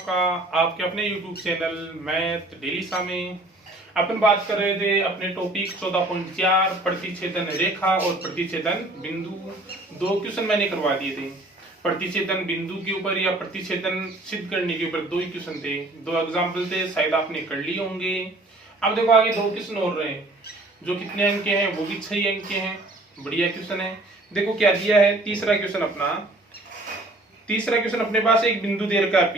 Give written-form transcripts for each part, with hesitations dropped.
आपका आपके अपने YouTube चैनल मैथ डेली सा में अपन बात कर रहे थे अपने टॉपिक 14.4 प्रतिच्छेदन रेखा और प्रतिच्छेदन बिंदु। दो क्वेश्चन मैंने करवा दिए थे प्रतिच्छेदन बिंदु के ऊपर या प्रतिच्छेदन सिद्ध करने के ऊपर। दो ही क्वेश्चन थे, दो एग्जाम्पल थे, शायद आपने कर लिए होंगे। अब देखो आगे दो क्वेश्चन और रहे जो कितने अंक के हैं, वो भी 6 अंक के हैं। बढ़िया क्वेश्चन है। देखो क्या दिया है, तीसरा क्वेश्चन अपने पास एक बिंदु दे रखा है P,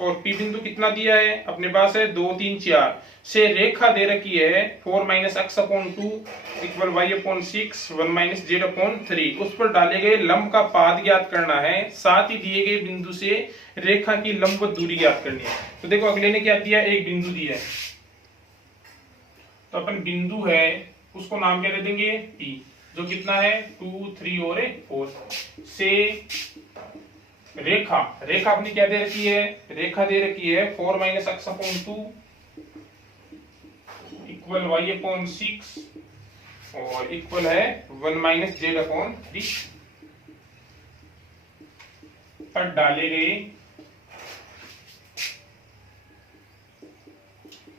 और P बिंदु कितना दिया है अपने पास है 2 3 4 से रेखा दे रखी है 4 - x/2 = y/6 1 - z/3। उस पर डाले गए लंब का पाद ज्ञात करना है, साथ ही दिए गए बिंदु से रेखा की लंबवत दूरी ज्ञात करनी है। तो देखो अगले ने क्या दिया, एक बिंदु दिया है, तो अपन बिंदु है उसको नाम क्या दे देंगे P, जो कितना है 2 3 और 4 से रेखा अपनी क्या दे रखी है, रेखा दे रखी है 4 - x/2 = y/6 और इक्वल है 1 - z/3 पर डाले गए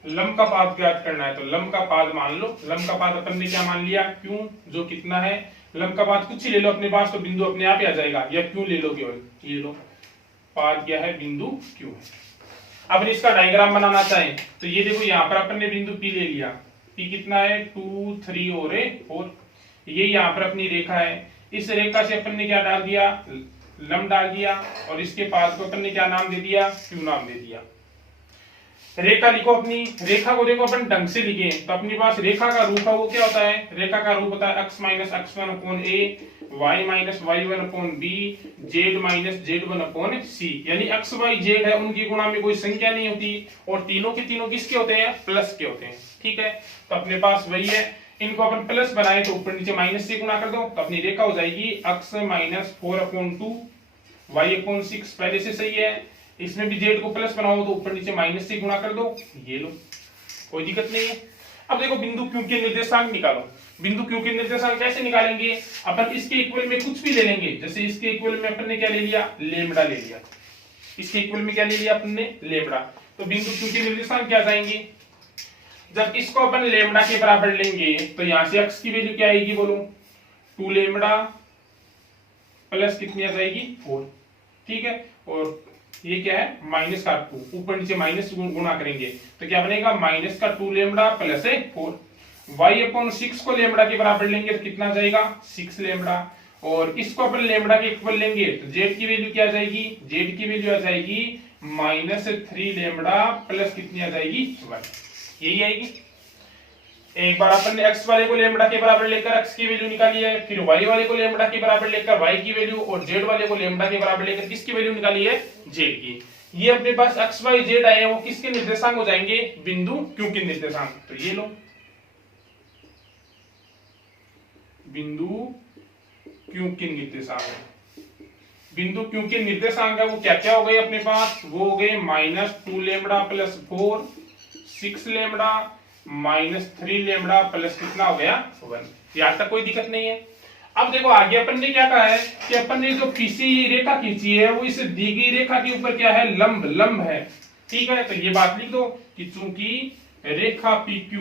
लंब का पाद ज्ञात करना है। तो लंब का पाद मान लो, लंब का पाद अपन ने क्या मान लिया क्यों, जो कितना है लंब का पाद कुछ ही ले लो अपने पास, तो बिंदु अपने आप ही आ जाएगा, या क्यों ले लो केवल, ये लो पाद क्या है बिंदु क्यों है। अब इसका डायग्राम बनाना चाहें तो ये देखो यहाँ पर अपन ने बिंदु P ले लिया, P कितना है 2 3 और 4, ये यहाँ पर अपनी रेखा है। इस रेखा से अपन ने क्या डाल दिया, लंब डाल दिया, और इसके पाद को अपन ने क्या नाम दे दिया, क्यों नाम दे दिया। रेखा लिखो, अपनी रेखा को देखो अपन ढंग से लिखे तो अपने पास रेखा का रूप है वो क्या होता है, रेखा का रूप होता है x - x1/a y - y1/b z - z1/c, यानी x y z है उनकी गुणा में कोई संख्या नहीं होती, और तीनों के तीनों किसके होते हैं, प्लस के होते हैं। ठीक है, तो अपने पास वही है, इनको अपन प्लस बनाए तो ऊपर नीचे माइनस से गुणा कर दो, तो अपनी रेखा हो जाएगी x - 4/2 y/6, पहले से सही है। इसमें भी z को प्लस बनाओ तो ऊपर नीचे माइनस से गुणा कर दो, ये लो, कोई दिक्कत नहीं है। अब देखो बिंदु Q के निर्देशांक निकालो। बिंदु Q के निर्देशांक कैसे निकालेंगे, अपन इसके इक्वल में कुछ भी ले लेंगे, जैसे इसके इक्वल में अपन ने क्या ले लिया, लेमड़ा ले लिया, इसके इक्वल में क्या ले लिया अपन ने, लेमड़ा। तो बिंदु Q के निर्देशांक क्या जाएंगे, जब इसको अपन लेमड़ा के बराबर लेंगे तो यहां से x की वैल्यू क्या आएगी बोलो, 2 लेमड़ा प्लस कितनी आ जाएगी 4। ठीक है, और ये क्या है माइनस का 2, ऊपर नीचे माइनस गुणा करेंगे तो क्या बनेगा माइनस का 2 लेमड़ा प्लस 4। y/6 को लेमड़ा के बराबर लेंगे तो कितना जाएगा 6 लेमड़ा, और इसको अपन लेमड़ा के इक्वल लेंगे तो z की वैल्यू क्या आ जाएगी, z की वैल्यू आ जाएगी -3 लेमड़ा प्लस कितनी आ जाएगी 1, यही आएगी। एक बार अपन ने x वाले को लेमड़ा के बराबर लेकर x की वैल्यू निकाली है, फिर y वाले को लेमड़ा के बराबर लेकर y की वैल्यू, और z वाले को लेमड़ा के बराबर लेकर किसकी वैल्यू निकाली है, z की। ये अपने पास x y z आए हैं, वो किसके निर्देशांक हो जाएंगे, बिंदु Q के निर्देशांक। तो ये लो बिंदु Q के निर्देशांक, बिंदु Q के निर्देशांक है वो क्या क्या हो गए अपने पास, वो हो गए -2 lambda plus 4, 6 lambda -3 lambda plus कितना हो गया 1। यहां तक कोई दिक्कत नहीं है। अब देखो आगे अपन ने क्या कहा है कि अपन ने जो किसी रेखा खींची है वो इस दी गई रेखा के ऊपर क्या है, लंब है। ठीक है, तो ये बात लिख दो कि चूंकि रेखा PQ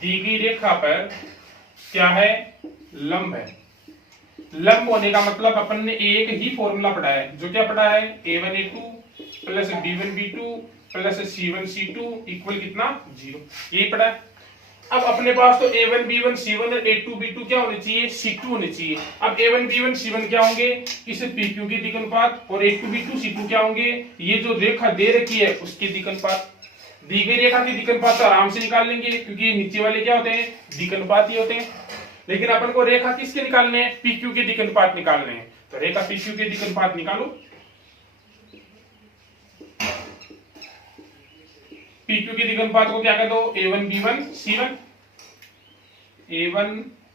दी गई रेखा पर क्या है, लंब है। लंब होने का मतलब अपन ने एक ही फॉर्मूला पढ़ा है, जो क्या पढ़ा है, a1a2 plus b1b2 plus c1c2 equal कितना 0, यही पढ़ा है। अब अपने पास तो a1 b1 c1 और a2 b2 क्या होने चाहिए, c2 होने चाहिए। अब a1 b1 c1 क्या होंगे, इस pq के दिक्अनुपात, और a2 b2 c2 क्या होंगे, ये जो रेखा दे रखी है उसके दिक्अनुपात। दी गई रेखा के दिक्अनुपात तो आराम से निकाल लेंगे, क्योंकि नीचे वाले क्या होते हैं, दिक्अनुपात ही होते हैं। लेकिन अपन को रेखा किसके निकालने हैं, pq के दिक्अनुपात निकालने हैं, तो रेखा pq के दिक्अनुपात निकालो। PQ के दिक्अनुपात को क्या कर दो, a1 b1 c1, a1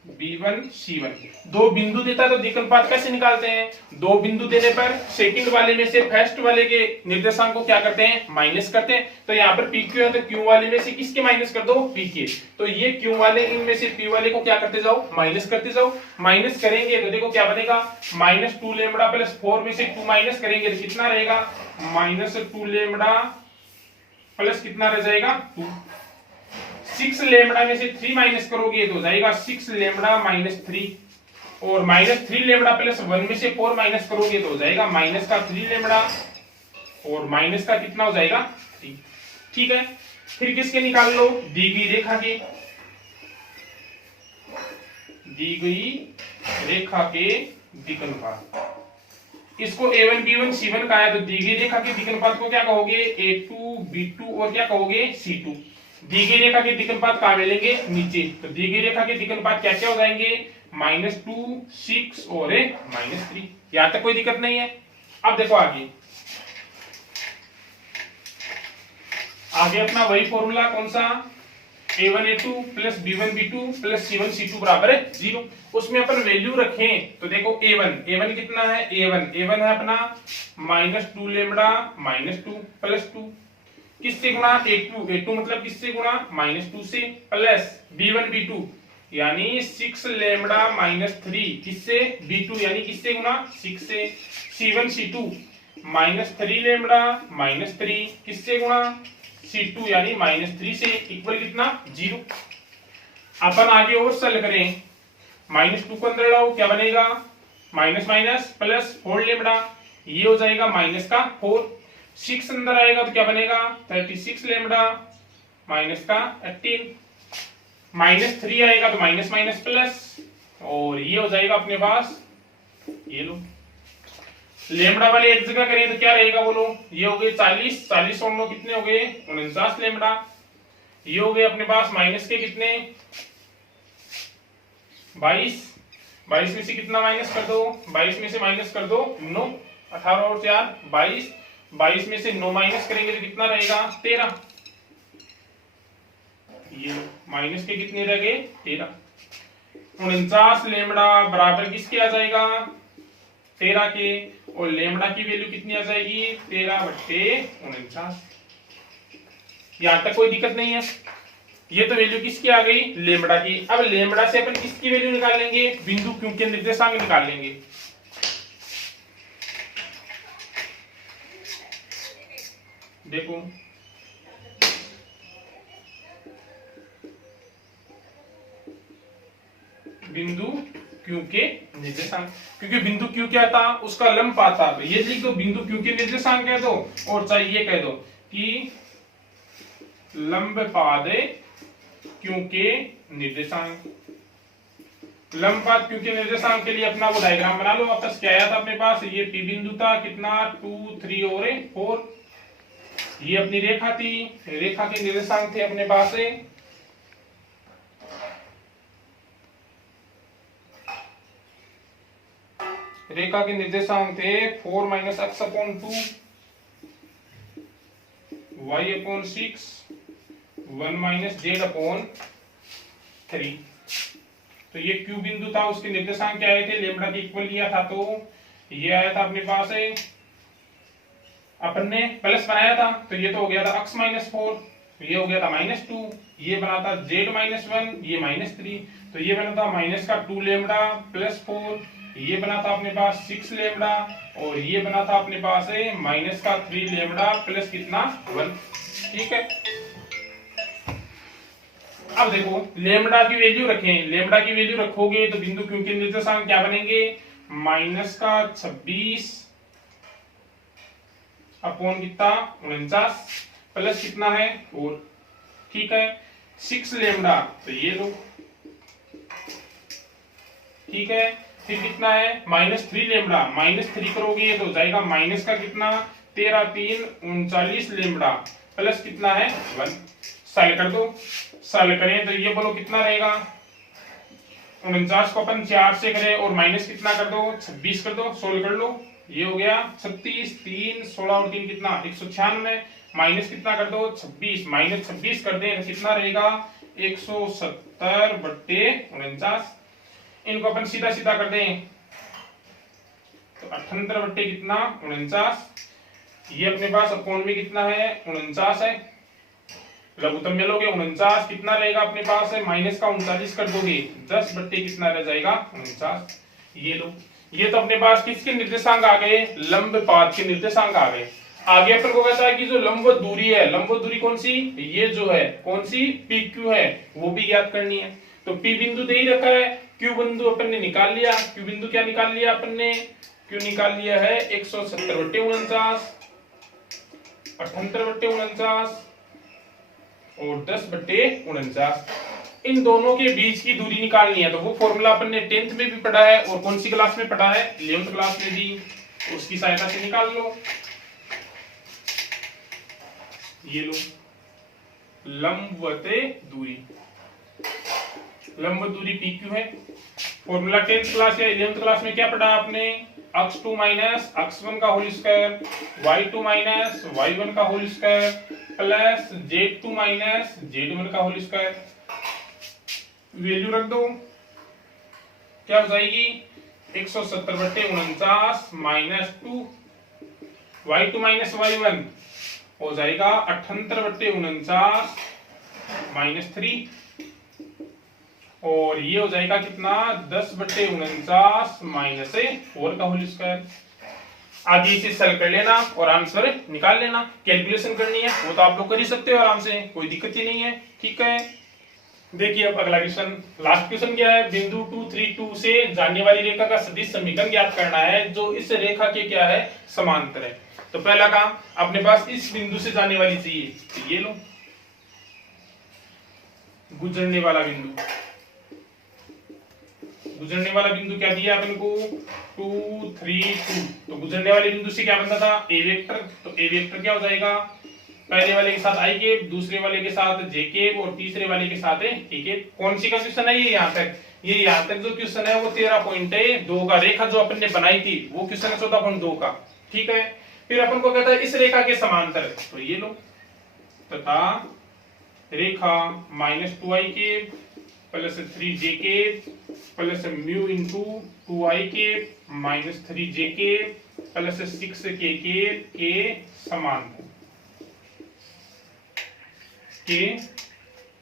B1 C1 दो बिंदु देता है तो द्विघात कैसे निकालते हैं? दो बिंदु देने पर सेकंड वाले में से फर्स्ट वाले के निर्देशांक को क्या करते हैं? माइनस करते हैं। तो यहाँ पर PQ है तो Q वाले में से किसके माइनस कर दो? P के। तो ये Q वाले इनमें से P वाले को क्या करते जाओ? माइनस करते जाओ। माइनस करेंगे तो देखो क्या बनेगा? -2 लैम्बडा प्लस 4 में से 2 माइनस करेंगे तो कितना रहेगा? -2 लैम्बडा प्लस कितना रह जाएगा? 2। 6 लैम्बडा में से 3 माइनस करोगे तो हो जाएगा 6 लैम्बडा -3 और -3 लैम्बडा प्लस 1 में से 4 माइनस करोगे तो हो जाएगा -3 लैम्बडा और माइनस का कितना हो जाएगा? 3। ठीक है, फिर किसके निकाल लो? दी गई रेखा के, दी गई रेखा के द्विघात। इसको A1 B1 C1 कहा है तो दी गई रेखा के द्विघात को क्या कहोगे? A2 B2 और क्या कहोगे? C2। दी गई रेखा के द्विघात कहां मिलेंगे? नीचे। तो दी गई रेखा के द्विघात क्या क्या हो जाएंगे? -2 6 और -3। यहां तक कोई दिक्कत नहीं है। अब देखो आगे, आगे अपना वही फॉर्मूला कौन सा? A1 A2 plus B1 B2 plus C1 C2 बराबर है 0। उसमें अपन वैल्यू रखें तो देखो A1 कितना है? A1 है अपना -2 लैम्बडा -2 प्लस 2 किससे गुणा? A2 मतलब किससे गुणा? -2 से प्लस B1 B2 यानी 6 लैम्बडा -3 किससे? B2 यानी किससे गुणा? 6 से। C1 C2 -3 लैम्बडा -3 किससे गुणा? C2 यानी -3 से इक्वल कितना? 0। अपन आगे और सरल करें, -2 को अंदर लाओ क्या बनेगा? माइनस माइनस प्लस 4 लैम्बडा, ये हो जाएगा माइनस का 4। 6 अंदर आएगा तो क्या बनेगा? 36 लैम्बडा माइनस का 18। -3 आएगा तो माइनस माइनस प्लस और ये हो जाएगा अपने पास, ये लो लेमड़ा वाले एक जगह करें तो क्या रहेगा बोलो? ये हो गए 40, 40 और 9 कितने हो गए? 49 लेमड़ा। ये हो गए अपने पास माइनस के कितने? 22। 22 में से कितना माइनस कर दो? 22 में से माइनस कर दो 9। 18 और 4 22। 22 में से 9 माइनस करेंगे तो कितना रहेगा? 13। ये माइनस के कितने रह गए? 13। 49 लेमड़ा बराबर किसके आ जाएगा? 13 के। और लेमड़ा की वैल्यू कितनी आ जाएगी? 13/49। यहां तक कोई दिक्कत नहीं है। ये तो वैल्यू किसकी आ गई? लेमड़ा की। अब लेमड़ा से अपन किसकी वैल्यू निकाल लेंगे? बिंदु क्यू के निर्देशांक निकाल लेंगे। देखो बिंदु क्यू के निर्देशांक, क्योंकि बिंदु क्यू क्या था? उसका लंबपात था। तो ये लिख दो बिंदु क्यू के निर्देशांक कह दो और चाहे ये कह दो कि लंबपात क्यू के निर्देशांक। लंबपात क्यू के निर्देशांक के लिए अपना वो डायग्राम बना लो वापस। क्या आया था अपने पास? ये पी बिंदु था, कितना? 2 3 और 4। ये अपनी रेखा थी, रेखा के निर्देशांक थे अपने पास रेखा के निर्देशांक थे 4 - x/2 y/6 1 - z/3। तो ये क्यू बिंदु था, उसके निर्देशांक क्या आए थे? लेमड़ा के इक्वल लिया था तो ये आया था अपने पास अपन ने प्लस बनाया था तो ये तो हो गया था x - 4, ये हो गया था -2, ये बना था z - 1, ये -3, तो ये बना था माइनस का 2 लेमड़ा प्लस 4, ये बना था अपने पास 6 लेमड़ा और ये बना था अपने पास माइनस का 3 लेमड़ा प्लस कितना? 1। ठीक है, अब देखो लेमड़ा की वैल्यू रखें। लेमड़ा की वैल्यू रखोगे तो बिंदु क्यू के निर्देशांक क्या बनेंगे? माइनस का 26 अपॉन कितना? 49 प्लस कितना है? 4। ठीक है, 6 लेमड़ा तो ये लो। ठीक है, फिर कितना है? -3 लेमड़ा, -3 करोगे तो हो जाएगा माइनस का कितना? 13 3 39 लेमड़ा प्लस कितना है? 1। साल कर दो, साल करें तो ये बोलो कितना रहेगा? 49 को अपन 4 से करें और माइनस कितना कर दो? 26 कर दो, सोल्व कर लो। ये हो गया 36 3 16 और 3 कितना? 196 माइनस कितना कर दो? 26 -26 कर दे तो कितना रहेगा? 170/49। इनको अपन सीधा सीधा कर दें तो 78 बट्टे कितना 49, ये अपने पास अपकोण में कितना है 49 है, लघुत्तम में लोगे 49 कितना रहेगा अपने पास है माइनस का 39 कर दोगे 10 बट्टे कितना रह जाएगा 49। ये लो, ये तो अपने पास किसके निर्देशांक आ गए लंब पाद के निर्देशांक आ गए। आगे अपन को कहता है कि जो लंबवत दूरी है, लंबवत दूरी कौन सी, ये जो है कौन सी पी क्यू है वो भी ज्ञात करनी है। तो पी बिंदु दे ही रखा है, क्यू बिंदु अपन ने निकाल लिया, क्यू बिंदु क्या निकाल लिया अपन ने, क्यू निकाल लिया है 170 बट्टे 49, 78 बट्टे 49 और 10 बट्टे 49। इन दोनों के बीच की दूरी निकालनी है, तो वो फॉर्मूला अपन ने 10th में भी पढ़ा है और कौन सी क्लास में पढ़ा है 11th क्लास में भी, उसकी सहायता से निकाल लो। ये लो लंबवत दूरी, लंबवत दूरी पी क्यू है, फॉर्मूला 10th क्लास या 11th क्लास में क्या पढ़ा आपने, x2 माइनस x1 का whole square, y2 minus y1 का whole square plus z2 minus z1 का होल स्क्वायर। वैल्यू रख दो, क्या हो जाएगी 170 बट्टे 49 माइनस 2, y2 माइनस y1 हो जाएगा 78 बट्टे 49 माइनस 3 और ये हो जाएगा कितना 10 बट्टे 49 माइनस 4 का होल स्क्वायर। आगे इसे सॉल्व कर लेना और आंसर निकाल लेना। कैलकुलेशन करनी है वो तो आप लोग कर ही सकते हो आराम से, कोई दिक्कत ही नहीं है। ठीक है, देखिए अब अगला क्वेश्चन, लास्ट क्वेश्चन क्या है, बिंदु 2 3 2 से जाने वाली रेखा का सदिश समीकरण ज्ञात करना है जो इस रेखा के क्या है समांतर है। तो पहला काम अपने पास इस बिंदु से जाने वाली चाहिए, तो ये लो गुजरने वाला बिंदु, गुजरने वाला बिंदु क्या दिया अपन को 2 3 2, तो गुजरने वाले बिंदु से क्या बनता था ए वेक्टर, तो ए वेक्टर क्या हो जाएगा पहले वाले के साथ आई केप, दूसरे वाले के साथ जे केप और तीसरे वाले के साथ के केप। कौन सी का क्वेश्चन है ये यहाँ तक, ये यहाँ तक जो क्वेश्चन है वो 13.2 का, रेखा जो अपन ने बनाई थी वो क्वेश्चन है 14.2 का। ठीक है, फिर अपन को कहता है इस रेखा के समांतर, तो ये लो तथा रेखा -2i cap plus 3j cap plus mu into 2i cap minus 3j cap plus 6k cap के समांतर, के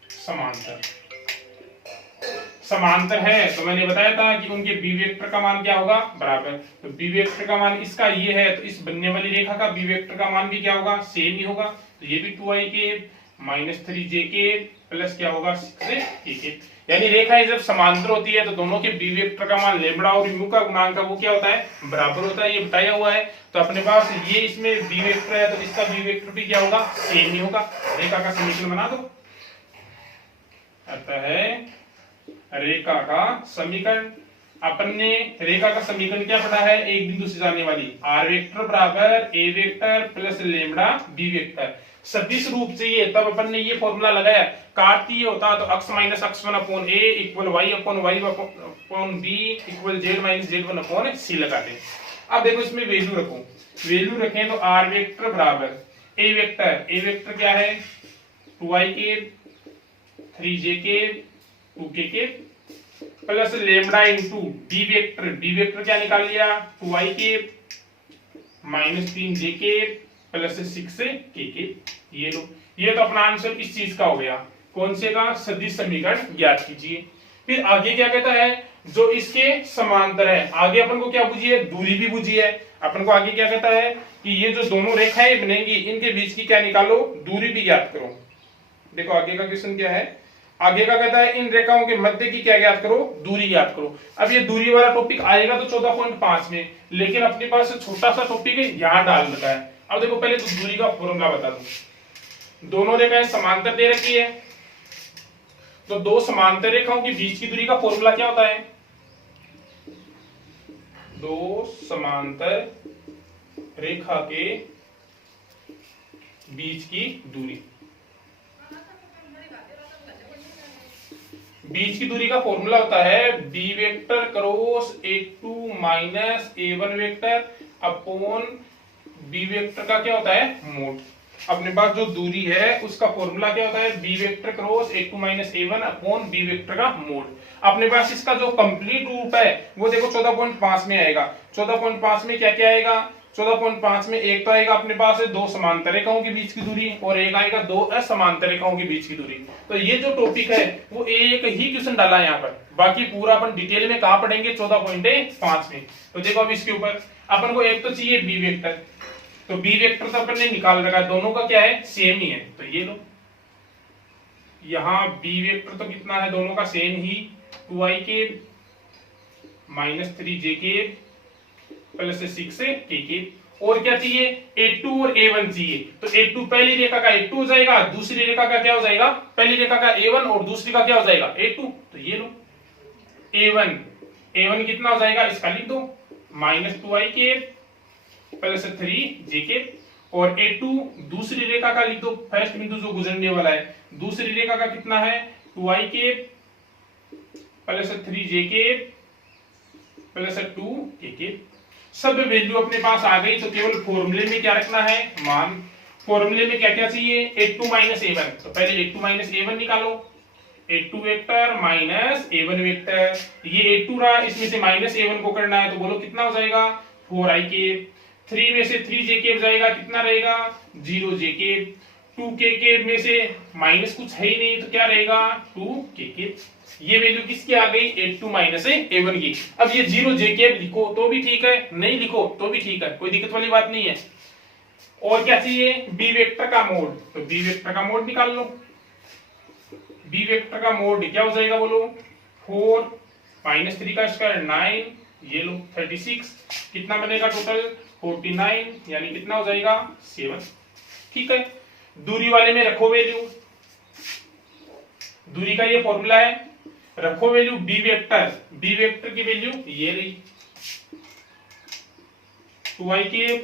समांतर, समांतर है तो मैंने बताया था कि उनके बी वेक्टर का मान क्या होगा बराबर, तो बी वेक्टर का मान इसका ये है तो इस बनने वाली रेखा का बी वेक्टर का मान भी क्या होगा सेम ही होगा, तो ये भी 2i के माइनस 3j के प्लस क्या होगा 6k के। यानी रेखाएं जब समांतर होती है तो दोनों के बी वेक्टर का मान लेम्बडा और म्यू का गुणांक वो क्या होता है बराबर होता है, ये बताया हुआ है। तो अपने पास ये इसमें बी वेक्टर है तो इसका बी वेक्टर भी क्या होगा सेम ही होगा। रेखा का समीकरण बना दो, अतः रेखा का समीकरण, अपन ने रेखा का समीकरण क्या पढ़ा है एक बिंदु से जाने वाली आर वेक्टर बराबर a vector plus lambda b vector. सदिश रूप चाहिए तब अपन ने ये फॉर्मूला लगाया, कार्तीय होता तो x minus x1 upon a equal y upon y upon b equal z minus z1 upon c लगा दें। अब देखो इसमें वैल्यू रखो, वैल्यू रखें तो r वेक्टर बराबर a वेक्टर, a वेक्टर क्या है 2i के 3j के 2k के plus lambda into b vector, b vector क्या निकाल लिया 2i के माइनस 3j के प्लस 6k के। ये लो, ये तो अपना आंसर इस चीज का हो गया, कौन से का सदिश समीकरण ज्ञात कीजिए। फिर आगे क्या कहता है जो इसके समांतर है, आगे अपन को क्या बुझी है दूरी भी बुझी है। अपन को आगे क्या कहता है कि ये जो दोनों रेखाएं बनेंगी इनके बीच की क्या निकालो दूरी भी ज्ञात करो। देखो आगे का क्वेश्चन क्या है, आगे का कहता है इन रेखाओं के मध्य की क्या ज्ञात करो दूरी ज्ञात करो। अब ये दूरी वाला टॉपिक आएगा तो 14.5 में, लेकिन अपने पास छोटा सा टॉपिक यहाँ डाल रखा है। अब देखो पहले तो दूरी का फॉर्मूला बता दो, दोनों रेखाएं समांतर दे रखी है तो दो समांतर रेखाओं के बीच की दूरी का फॉर्मूला क्या होता है, दो समांतर रेखा के बीच की दूरी, बीच की दूरी का फॉर्मूला होता है B vector cross a2 minus a1 vector upon B vector का क्या होता है मोड। अपने पास जो दूरी है उसका फॉर्मूला क्या होता है, B vector cross a2 minus a1 upon B vector का मोड। अपने पास इसका जो कंप्लीट रूप है वो देखो 14.5 में आएगा। 14.5 में क्या क्या आएगा, 14.5 में एक तो आएगा अपने पास है दो समांतर रेखाओं के बीच की दूरी, और एक आएगा दो असमांतर रेखाओं के बीच की दूरी। तो ये जो टॉपिक है वो एक ही क्वेश्चन डाला है यहाँ पर, बाकी पूरा अपन डिटेल में कहाँ पढ़ेंगे 14.5 में। तो देखो अब इसके ऊपर अपन को एक तो चाहिए बी वेक्टर, तो बी वेक्टर तो अपन ने निकाल रखा है, दोनों का क्या है सेम ही है। तो ये लो यहाँ बी वेक्टर तो कितना है, दोनों का सेम ही 2i के माइनस 3j के प्लस 6k के। और क्या चाहिए, a2 और a1 चाहिए। तो a2 पहली रेखा का a2 हो जाएगा, दूसरी रेखा का क्या हो जाएगा, पहली रेखा का a1 और दूसरी का क्या हो जाएगा a2। तो ये लो a1 कितना हो जाएगा, इसका लिख दो माइनस 2i के प्लस 3j के, और a2 दूसरी रेखा का लिख दो, फर्स्ट बिंदु जो गुजरने वाला है, दूसरी रेखा का कितना है 2i के प्लस 3j के प्लस 2k के। सब वैल्यू अपने पास आ गई। तो केवल फॉर्मूले में क्या रखना है, मान। फॉर्मूले में क्या क्या चाहिए, a2 माइनस a1। तो पहले a2 माइनस a1 निकालो, a2 vector minus a1 vector. ये a2 रहा, इसमें से माइनस a1 को करना है, तो बोलो कितना हो जाएगा 4i के। 3 में से 3j के जाएगा, कितना रहेगा 0j के। 2k के में से माइनस कुछ है ही नहीं, तो क्या रहेगा 2k के। ये वैल्यू किसकी आ गई, a2 माइनस a1 की। अब ये 0j के लिखो तो भी ठीक है, नहीं लिखो तो भी ठीक है, कोई दिक्कत वाली बात नहीं है। और क्या चाहिए, बी वेक्टर का मोड। तो बी वेक्टर का मोड निकाल लो। बी वेक्टर का मोड क्या हो जाएगा बोलो, 4 माइनस 3 का स्क्वायर 9, ये लो 36, कितना बनेगा टोटल 49, यानी कितना हो जाएगा 7। ठीक है, दूरी वाले में रखो वैल्यू, दूरी का ये फॉर्मूला है, रखो वैल्यू बी वेक्टर की वैल्यू ये रही 2i के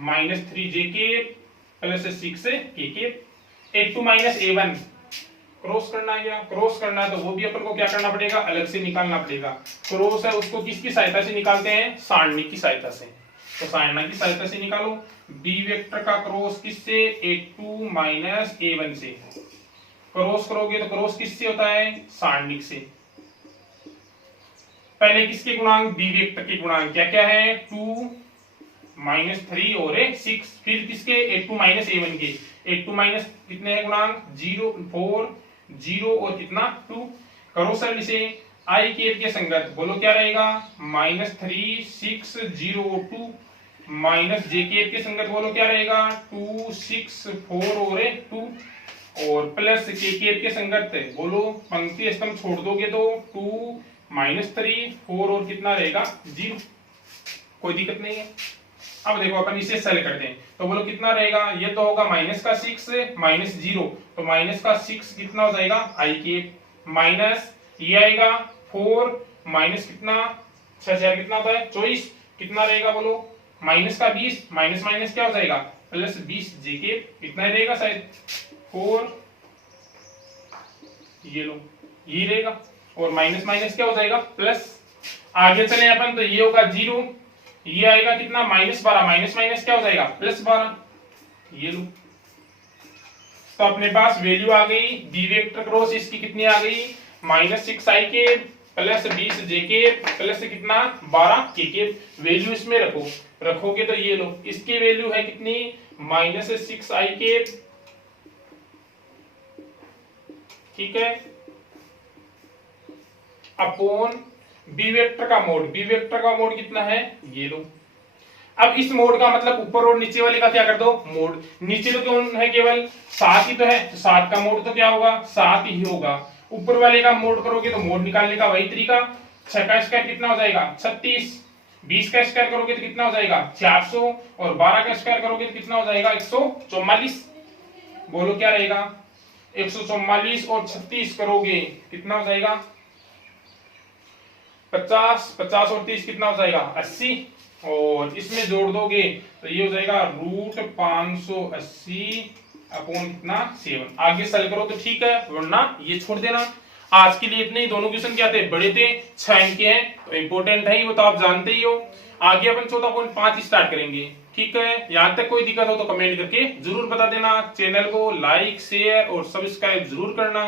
माइनस 3j के प्लस 6k के। a2 माइनस a1 क्रॉस करना है, क्या क्रॉस करना है, तो वो भी अपन को क्या करना पड़ेगा, अलग से निकालना पड़ेगा। क्रॉस है उसको किसकी सहायता से निकालते हैं, सारणी की सहायता से। तो सारणी की सहायता से निकालो, बी वेक्टर का क्रॉस किससे, a2 माइनस a1 से। क्रॉस करोगे तो क्रॉस किससे होता है, सारणिक से। पहले किसके गुणांक, बी वेक्टर के गुणांक क्या क्या है, 2 माइनस 3 और 6। फिर किसके, a2 माइनस a1 के। a2 माइनस कितने हैं गुणांक, 0 4 0 और कितना 2। करो सर इसे, i के संगत बोलो क्या रहेगा, माइनस 3 6 0 2, माइनस j के संगत बोलो क्या रहेगा 2 6 4 और 2, और प्लस के संगत बोलो पंक्ति स्तंभ छोड़ दोगे तो 2 माइनस 3 4 और कितना रहेगा 0। कोई दिक्कत नहीं है। अब देखो अपन इसे सेल कर दें तो बोलो कितना रहेगा, ये तो होगा माइनस का 6 माइनस 0, तो माइनस का 6 कितना हो जाएगा i के, माइनस ये आएगा 4 माइनस कितना 6 कितना होता है 24, कितना रहेगा बोलो माइनस का 20, माइनस माइनस क्या हो जाएगा प्लस 20 जे के, कितना रहेगा शायद 4, ये लो ये रहेगा, और माइनस माइनस क्या हो जाएगा प्लस। आगे चले अपन तो ये होगा 0, ये आएगा कितना माइनस 12, माइनस माइनस क्या हो जाएगा प्लस 12, ये लो। तो अपने पास वैल्यू आ गई बी वेक्टर क्रॉस इसकी कितनी आ गई, माइनस 6i के प्लस 20 जे के प्लस कितना 12 के। वैल्यू इसमें रखोगे तो ये लो, इसकी वैल्यू है कितनी माइनस 6i के, ठीक है, अपॉन बी वेक्टर का मोड। बी वेक्टर का मोड कितना है, ये लो। अब इस मोड का मतलब ऊपर और नीचे वाले का क्या कर दो मोड। नीचे तो कौन है, केवल 7 ही तो है, तो 7 का मोड तो क्या होगा 7 ही होगा। ऊपर वाले का मोड करोगे तो मोड निकालने का वही तरीका, 6 का स्क्वायर कितना हो जाएगा 36, 20 का स्क्वायर करोगे तो कितना हो जाएगा 400, और 12 का स्क्वायर करोगे तो कितना हो जाएगा 144। बोलो क्या रहेगा 144 और 36 करोगे कितना हो जाएगा 50, 50 और 30 कितना हो जाएगा 80, और इसमें जोड़ दोगे तो ये हो जाएगा रूट 580 अपॉन कितना 7। आगे सेल करो तो ठीक है, वरना ये छोड़ देना। आज के लिए इतने ही, दोनों क्वेश्चन क्या थे बड़े थे, 6 अंक के हैं, तो इंपॉर्टेंट है वो तो आप जानते ही हो। आगे अपन 14.5 स्टार्ट करेंगे। ठीक है, यहां तक कोई दिक्कत हो तो कमेंट करके जरूर बता देना। चैनल को लाइक शेयर और सब्सक्राइब जरूर करना।